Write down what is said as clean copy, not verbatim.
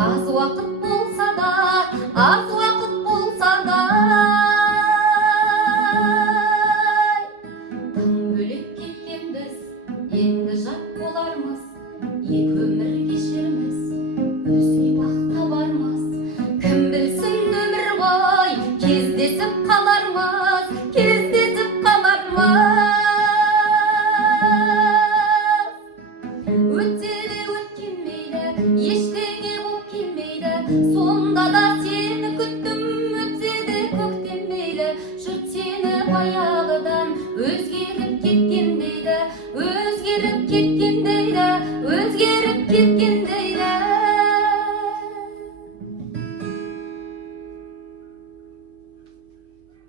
аз уақыт болса да, аз уақыт болса да, таң бөлек кеткенбіз, енді жат болармыз, екі өмір кешерміз, өзге бақта бармыз. Кім білсін өмір ғой, кездесіп қалармыз, кездесіп қалармыз. Өтсе де өткен мейлі, ештеңе болып келмейді,